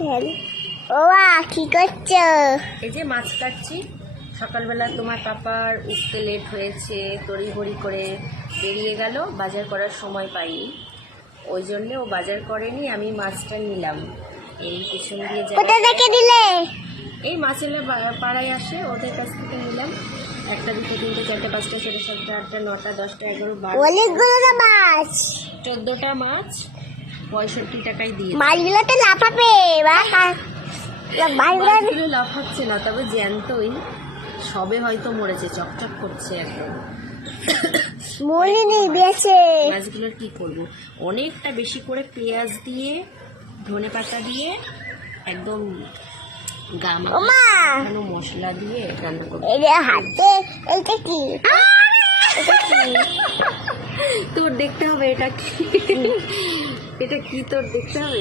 ও কি করছো? এই যে মাছ কাটছি। সকালবেলা তোমার পাপার উঠতে লেট হয়েছে, তড়িঘড়ি করে বেরিয়ে গেল, বাজার করার সময় পাইনি, ওই জন্যে ও বাজার করেনি, আমি মাছটা নিলাম। এই পিছন দিয়ে কোথা থেকে দিলে? এই মাছেরা পাড়ায় আসে, ওদের কাছ থেকে নিলাম। 1, 2, 3, 4, 5, 6, 7, 8, 9, 10, 11, 12, অনেকগুলো না মাছ। 14টা মাছ 65 টাকায় দিয়ে। মাছগুলো তো লাফাবে মাছগুলো লাফাচ্ছে না, তবে জ্যান্তই, সবে হয়তো মরেছে, চকচক করছে একদম। মরিনি বেছে। মাছগুলোর কি করব, অনেকটা বেশি করে পেঁয়াজ দিয়ে, ধনেপাতা দিয়ে, একদম গামাখানো মশলা দিয়ে রান্না করবো। এই যে হাতে এইটা কি? এটা কি? তোর দেখতে হবে এটা কি, এটা কি তোর দেখতে হবে।